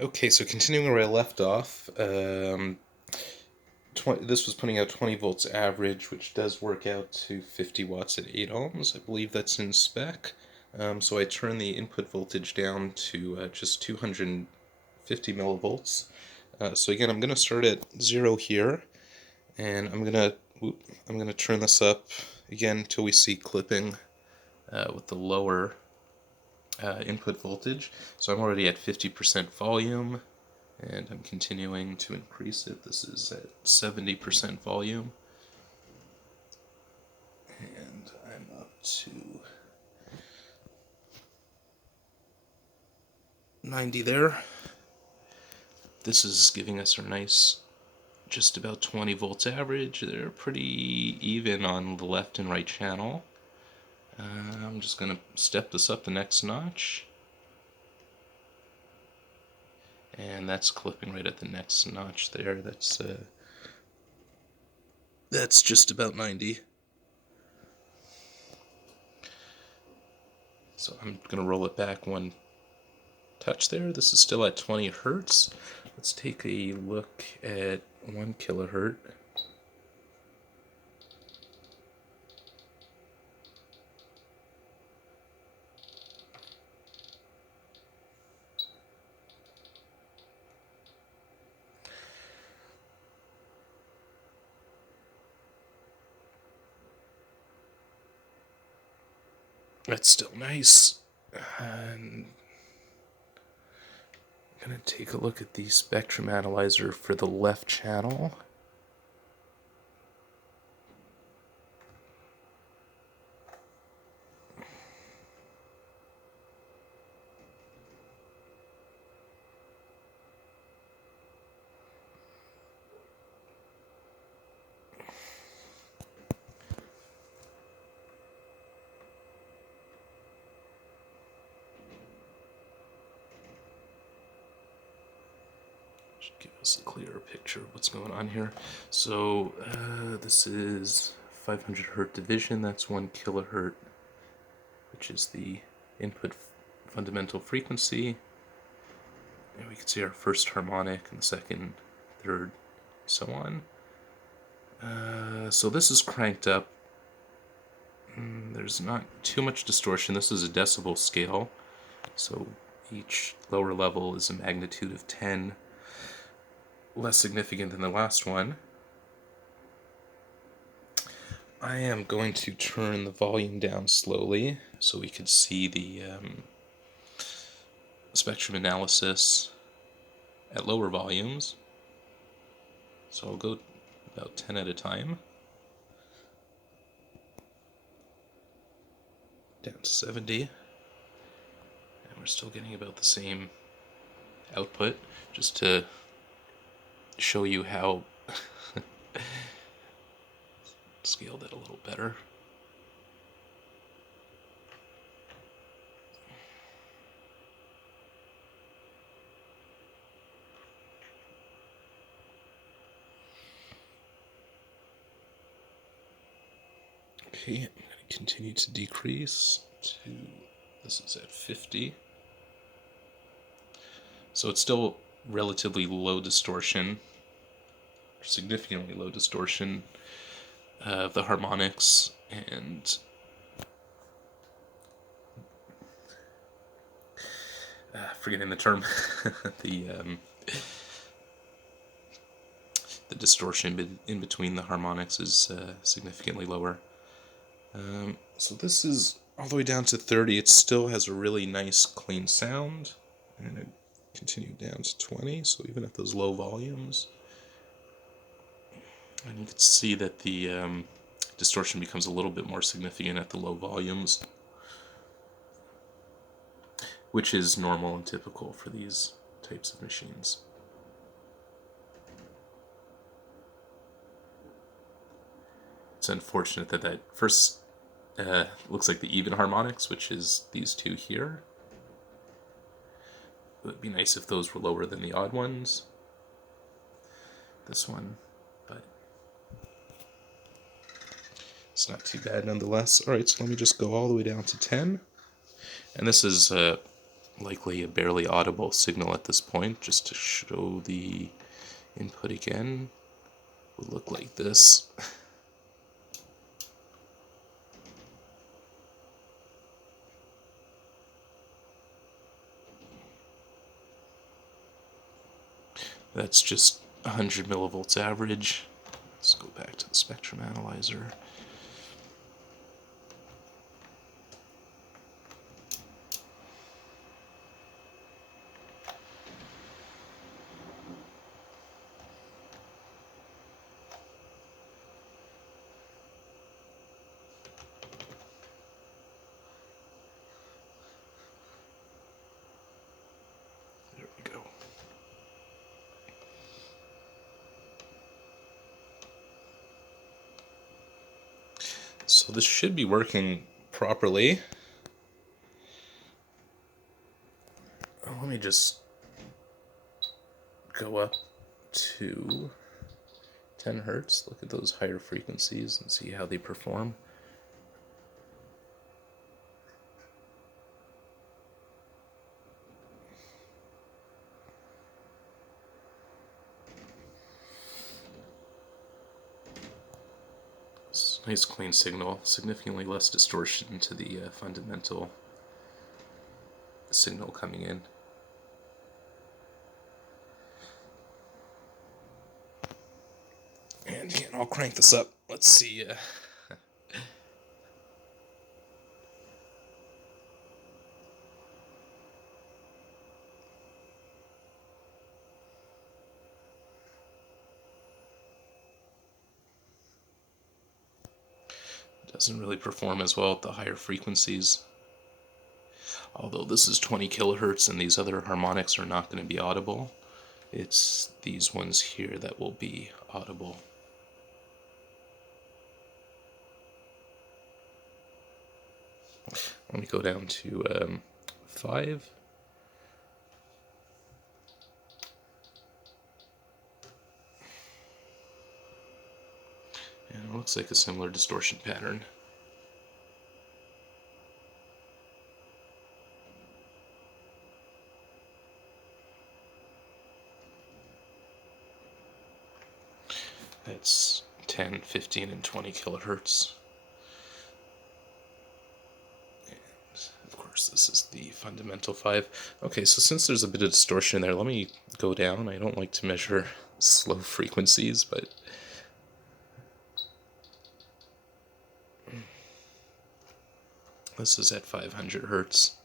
Okay, so continuing where I left off, this was putting out 20 volts average, which does work out to 50 watts at 8 ohms. I believe that's in spec. So I turn the input voltage down to just 250 millivolts. So again, I'm going to start at 0 here, and I'm gonna turn this up again until we see clipping with the lower input voltage. So I'm already at 50% volume, and I'm continuing to increase it. This is at 70% volume, and I'm up to 90 there. This is giving us our nice just about 20 volts average. They're pretty even on the left and right channel. I'm just going to step this up the next notch, and that's clipping right at the next notch there. That's just about 90. So I'm going to roll it back one touch there. This is still at 20 hertz. Let's take a look at 1 kilohertz. That's still nice. And I'm going to take a look at the spectrum analyzer for the left channel. Should give us a clearer picture of what's going on here. So this is 500 hertz division. That's 1 kilohertz, which is the input fundamental frequency. And we can see our first harmonic and the second, third, so on. So this is cranked up. There's not too much distortion. This is a decibel scale, so each lower level is a magnitude of 10, less significant than the last one. I am going to turn the volume down slowly so we can see the spectrum analysis at lower volumes. So I'll go about 10 at a time. Down to 70. And we're still getting about the same output, just to show you how scale that a little better. Okay, I'm going to continue to decrease to, this is at 50. So it's still relatively low distortion, significantly low distortion of the harmonics, and forgetting the term, the distortion in between the harmonics is significantly lower. So this is all the way down to 30. It still has a really nice clean sound, and it continued down to 20, so even at those low volumes. And you can see that the distortion becomes a little bit more significant at the low volumes, which is normal and typical for these types of machines. It's unfortunate that that first looks like the even harmonics, which is these two here. It would be nice if those were lower than the odd ones. This one, but it's not too bad nonetheless. Alright, so let me just go all the way down to 10. And this is likely a barely audible signal at this point. Just to show the input again, would look like this. That's just 100 millivolts average. Let's go back to the spectrum analyzer. There we go. So this should be working properly. Let me just go up to 10 hertz, look at those higher frequencies and see how they perform. Nice clean signal, significantly less distortion to the fundamental signal coming in. And again, I'll crank this up. Let's see. Doesn't really perform as well at the higher frequencies. Although this is 20 kilohertz and these other harmonics are not going to be audible. It's these ones here that will be audible. Let me go down to 5. And it looks like a similar distortion pattern. That's 10, 15, and 20 kilohertz. And of course, this is the fundamental 5. Okay, so since there's a bit of distortion there, let me go down. I don't like to measure slow frequencies, but this is at 500 hertz.